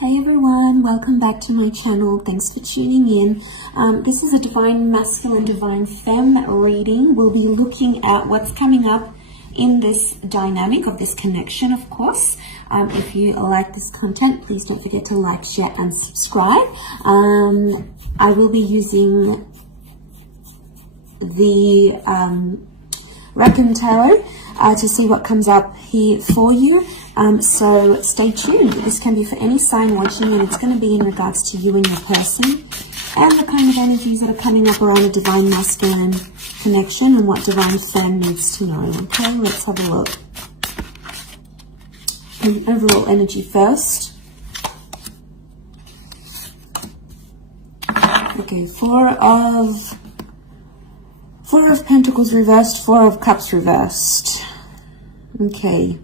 Hey everyone, welcome back to my channel. Thanks for tuning in. This is a Divine Masculine, Divine Femme reading. We'll be looking at what's coming up in this dynamic of this connection, of course. If you like this content, please don't forget to like, share, and subscribe. I will be using the Reckon Tarot to see what comes up here for you. So stay tuned. This can be for any sign watching, and it's going to be in regards to you and your person and the kind of energies that are coming up around a Divine Masculine connection and what Divine Femme needs to know. Okay, let's have a look. An overall energy first. Okay, Four of Pentacles reversed, Four of Cups reversed. Okay.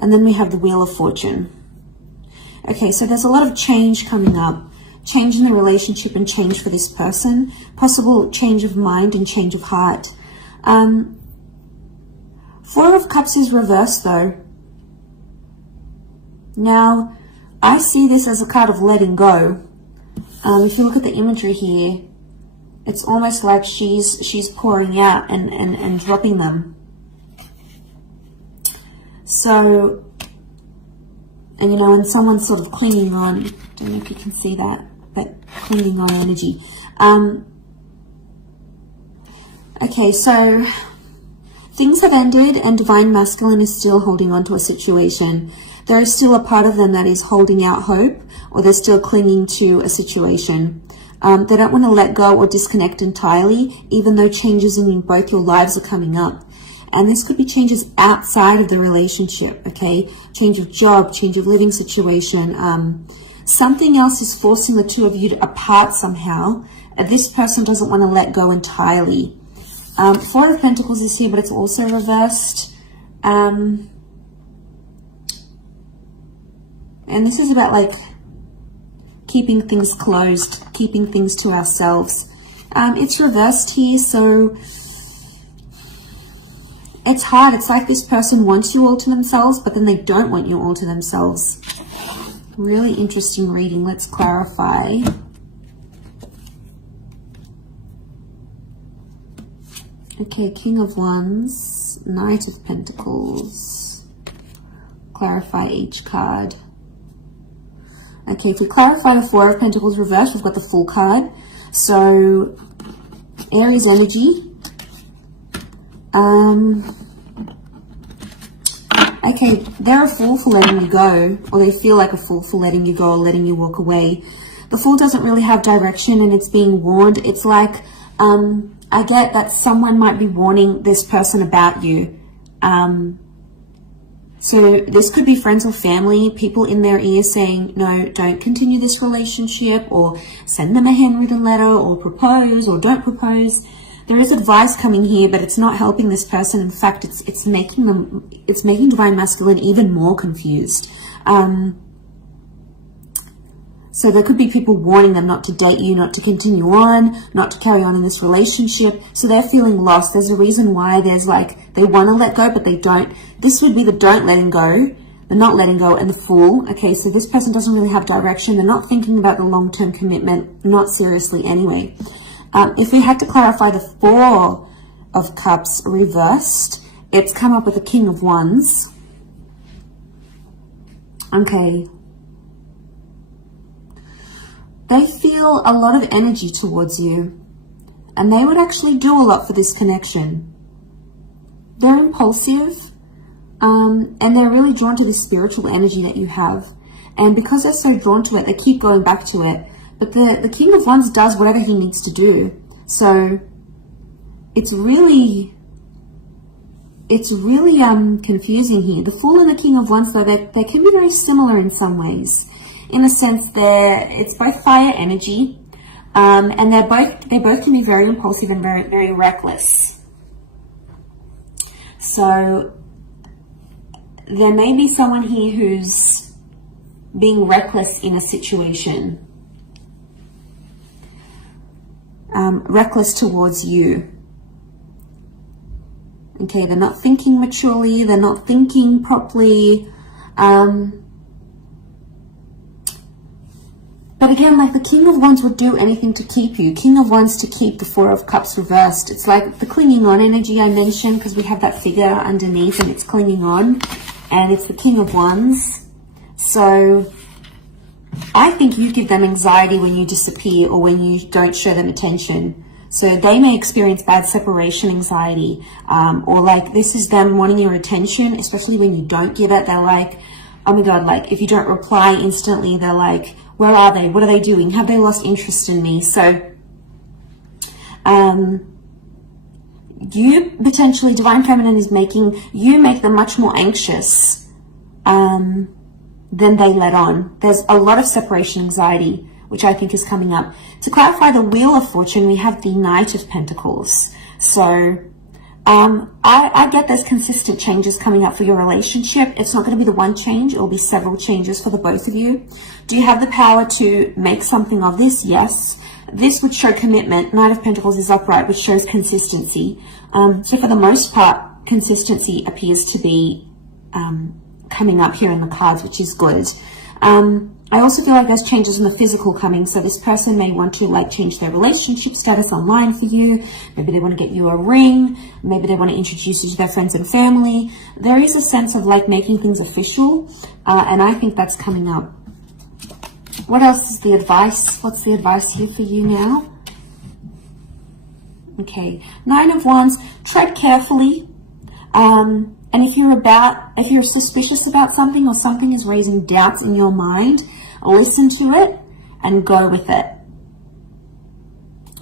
And then we have the Wheel of Fortune. Okay, so there's a lot of change coming up. Change in the relationship and change for this person. Possible change of mind and change of heart. Four of Cups is reversed though. Now, I see this as a card of letting go. If you look at the imagery here, it's almost like she's pouring out and dropping them. So, and you know, and someone's sort of clinging on. Don't know if you can see that, but clinging on energy. Okay, so things have ended and Divine Masculine is still holding on to a situation. There is still a part of them that is holding out hope, or they're still clinging to a situation. They don't want to let go or disconnect entirely, even though changes in both your lives are coming up. And this could be changes outside of the relationship, okay? Change of job, change of living situation. Something else is forcing the two of you apart somehow. This person doesn't want to let go entirely. Four of Pentacles is here, but it's also reversed. And this is about like keeping things closed, keeping things to ourselves. It's reversed here, so it's hard. It's like this person wants you all to themselves, but then they don't want you all to themselves. Really interesting reading. Let's clarify. Okay, King of Wands, Knight of Pentacles. Clarify each card. Okay, if we clarify the Four of Pentacles reversed, we've got the Fool card. So, Aries energy. Okay, they're a fool for letting you go, or they feel like a fool for letting you go or letting you walk away. The Fool doesn't really have direction and it's being warned. It's like, I get that someone might be warning this person about you. So this could be friends or family, people in their ear saying, no, don't continue this relationship, or send them a handwritten letter, or propose, or don't propose. There is advice coming here, but it's not helping this person. In fact, it's making Divine Masculine even more confused. So there could be people warning them not to date you, not to continue on, not to carry on in this relationship. So they're feeling lost. There's a reason why there's like, they want to let go, but they don't. This would be the don't letting go, the not letting go, and the Fool. Okay, so this person doesn't really have direction. They're not thinking about the long-term commitment, not seriously anyway. If we had to clarify the Four of Cups reversed, it's come up with the King of Wands. Okay. They feel a lot of energy towards you, and they would actually do a lot for this connection. They're impulsive, and they're really drawn to the spiritual energy that you have. And because they're so drawn to it, they keep going back to it. But the King of Wands does whatever he needs to do. So it's really confusing here. The Fool and the King of Wands, though, they can be very similar in some ways. In a sense, it's both fire energy, and they both can be very impulsive and very, very reckless. So there may be someone here who's being reckless in a situation. Reckless towards you. Okay, they're not thinking maturely, they're not thinking properly. But again, like the King of Wands would do anything to keep you. King of Wands to keep the Four of Cups reversed. It's like the clinging on energy I mentioned, because we have that figure underneath and it's clinging on. And it's the King of Wands. So I think you give them anxiety when you disappear or when you don't show them attention. So they may experience bad separation anxiety, or like this is them wanting your attention, especially when you don't give it. They're like, oh my God, like if you don't reply instantly, they're like, where are they? What are they doing? Have they lost interest in me? So you potentially, Divine Feminine is making you make them much more anxious than they let on. There's a lot of separation anxiety, which I think is coming up. To clarify the Wheel of Fortune, we have the Knight of Pentacles. So I get there's consistent changes coming up for your relationship. It's not going to be the one change. It will be several changes for the both of you. Do you have the power to make something of this? Yes. This would show commitment. Knight of Pentacles is upright, which shows consistency. So for the most part, consistency appears to be coming up here in the cards, which is good. I also feel like there's changes in the physical coming. So this person may want to like change their relationship status online for you. Maybe they want to get you a ring. Maybe they want to introduce you to their friends and family. There is a sense of like making things official. And I think that's coming up. What else is the advice? What's the advice here for you now? Okay. Nine of Wands. Tread carefully. And if you're suspicious about something or something is raising doubts in your mind, listen to it and go with it.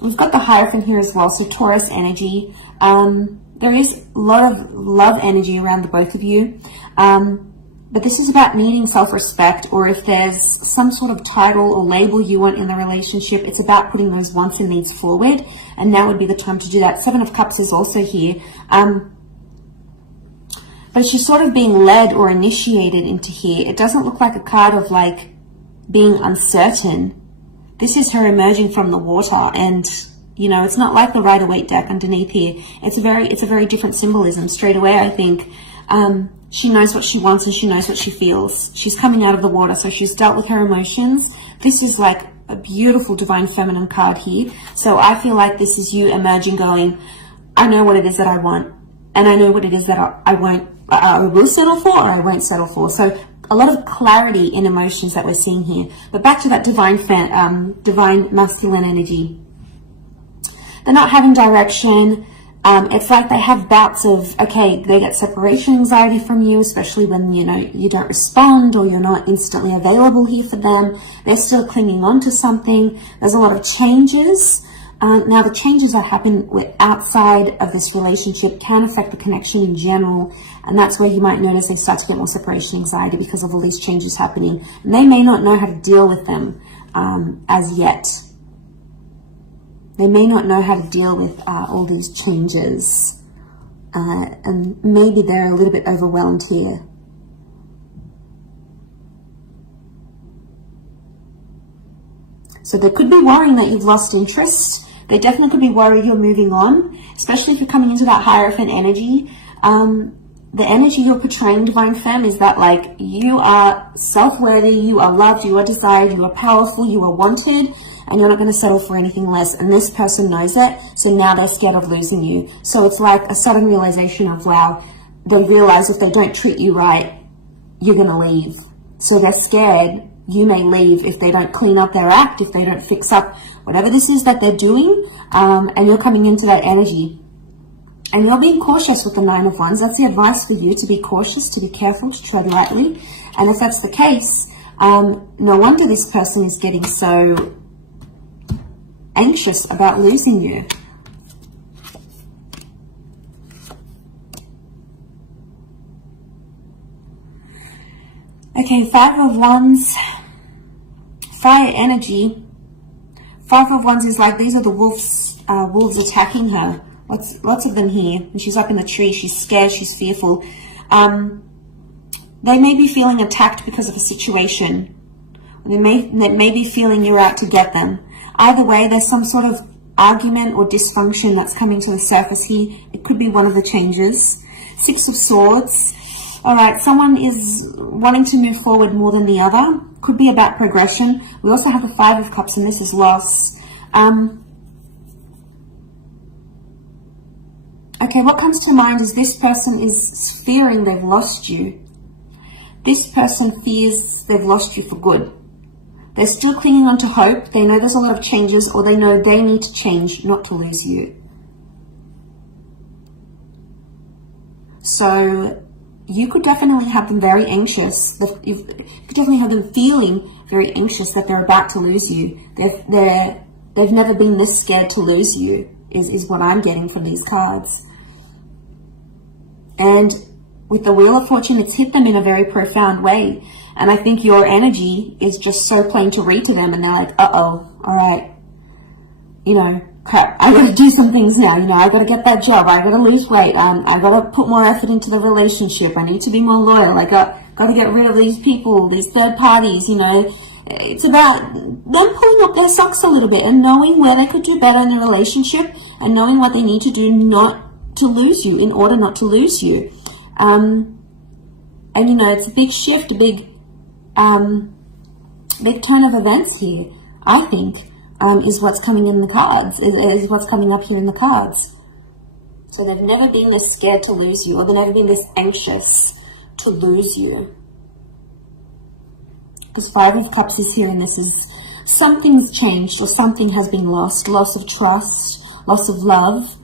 We've got the Hierophant here as well, so Taurus energy. There is a lot of love energy around the both of you. But this is about needing self-respect, or if there's some sort of title or label you want in the relationship, it's about putting those wants and needs forward. And now would be the time to do that. Seven of Cups is also here. But she's sort of being led or initiated into here. It doesn't look like a card of like being uncertain. This is her emerging from the water, and you know, it's not like the Rider-Waite deck underneath here. It's a very different symbolism. Straight away, I think she knows what she wants and she knows what she feels. She's coming out of the water, so she's dealt with her emotions. This is like a beautiful Divine Feminine card here. So I feel like this is you emerging, going, I know what it is that I want, and I know what it is that I will settle for, or I won't settle for. So a lot of clarity in emotions that we're seeing here. But back to that divine masculine energy. They're not having direction. It's like they have bouts of, okay, they get separation anxiety from you, especially when, you know, you don't respond or you're not instantly available here for them. They're still clinging on to something. There's a lot of changes. Now, the changes that happen outside of this relationship can affect the connection in general, and that's where you might notice they start to get more separation anxiety because of all these changes happening. And they may not know how to deal with them as yet. They may not know how to deal with all these changes, and maybe they're a little bit overwhelmed here. So they could be worrying that you've lost interest. They definitely could be worried you're moving on, especially if you're coming into that Hierophant energy. The energy you're portraying, Divine Femme, is that like you are self-worthy, you are loved, you are desired, you are powerful, you are wanted, and you're not going to settle for anything less. And this person knows it, so now they're scared of losing you. So it's like a sudden realization of, wow, they realize if they don't treat you right, you're going to leave. So they're scared you may leave if they don't clean up their act, if they don't fix up whatever this is that they're doing, and you're coming into that energy. And you're being cautious with the Nine of Wands. That's the advice for you, to be cautious, to be careful, to tread lightly. And if that's the case, no wonder this person is getting so anxious about losing you. Okay, Five of Wands, fire energy. Five of Wands is like, these are the wolves attacking her. Lots of them here. And she's up in the tree. She's scared. She's fearful. They may be feeling attacked because of a situation. They may be feeling you're out to get them. Either way, there's some sort of argument or dysfunction that's coming to the surface here. It could be one of the changes. Six of Swords. All right, someone is wanting to move forward more than the other. Could be about progression. We also have the Five of Cups, and this is loss. Okay, what comes to mind is this person is fearing they've lost you. This person fears they've lost you for good. They're still clinging on to hope. They know there's a lot of changes, or they know they need to change not to lose you. So you could definitely have them very anxious. You could definitely have them feeling very anxious that they're about to lose you. They've never been this scared to lose you, is what I'm getting from these cards. And with the Wheel of Fortune, it's hit them in a very profound way. And I think your energy is just so plain to read to them, and they're like, uh-oh, all right, you know, crap, I gotta do some things now, you know, I gotta get that job, I gotta lose weight, I gotta put more effort into the relationship, I need to be more loyal, I gotta get rid of these people, these third parties, you know. It's about them pulling up their socks a little bit and knowing where they could do better in the relationship and knowing what they need to do not to lose you, in order not to lose you. And you know, it's a big shift, a big turn of events here, I think, is what's coming in the cards, is what's coming up here in the cards. So they've never been this scared to lose you, or they've never been this anxious to lose you. Because Five of Cups is here, and this is something's changed, or something has been lost. Loss of trust, loss of love.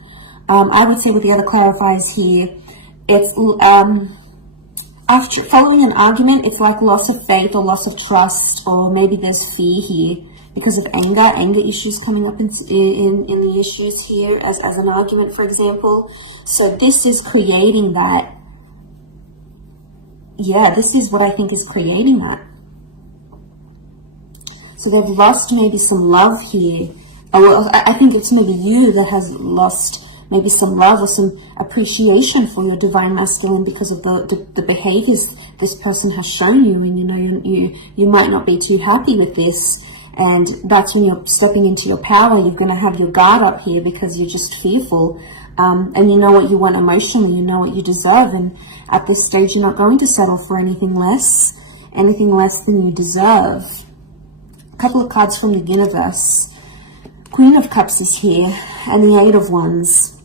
I would say with the other clarifiers here, it's after following an argument, it's like loss of faith or loss of trust, or maybe there's fear here because of anger issues coming up in the issues here as an argument, for example. So this is creating that. Yeah, this is what I think is creating that. So they've lost maybe some love here. Or I think it's maybe you that has lost maybe some love or some appreciation for your divine masculine because of the behaviors this person has shown you, and you know you might not be too happy with this, and that's when you're stepping into your power. You're going to have your guard up here because you're just fearful, and you know what you want emotionally, you know what you deserve, and at this stage you're not going to settle for anything less than you deserve. A couple of cards from the universe. Queen of Cups is here, and the Eight of Wands.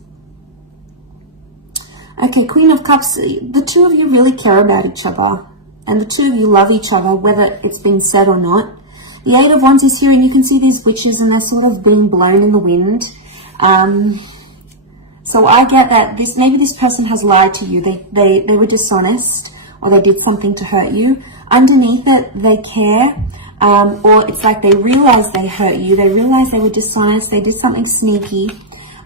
Okay, Queen of Cups, the two of you really care about each other, and the two of you love each other, whether it's been said or not. The Eight of Wands is here, and you can see these witches, and they're sort of being blown in the wind. So I get that maybe this person has lied to you. They were dishonest, or they did something to hurt you. Underneath it, they care. Or it's like they realize they hurt you. They realize they were dishonest. They did something sneaky.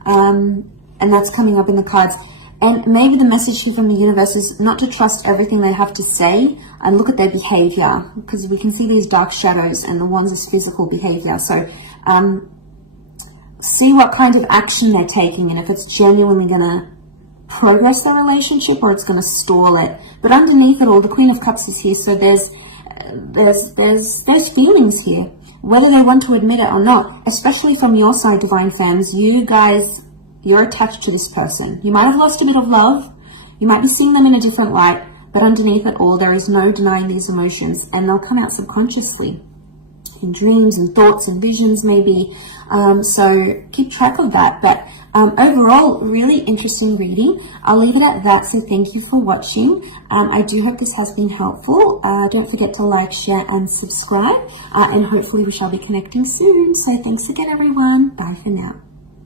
And that's coming up in the cards. And maybe the message here from the universe is not to trust everything they have to say and look at their behavior, because we can see these dark shadows, and the Wands is physical behavior. So see what kind of action they're taking, and if it's genuinely going to progress the relationship or it's going to stall it. But underneath it all, the Queen of Cups is here. So there's feelings here, whether they want to admit it or not, especially from your side, divine fans. You guys, you're attached to this person. You might have lost a bit of love. You might be seeing them in a different light, but underneath it all, there is no denying these emotions, and they'll come out subconsciously in dreams and thoughts and visions maybe. So keep track of that. But overall, really interesting reading. I'll leave it at that. So thank you for watching. I do hope this has been helpful. Don't forget to like, share, and subscribe. And hopefully we shall be connecting soon. So thanks again, everyone. Bye for now.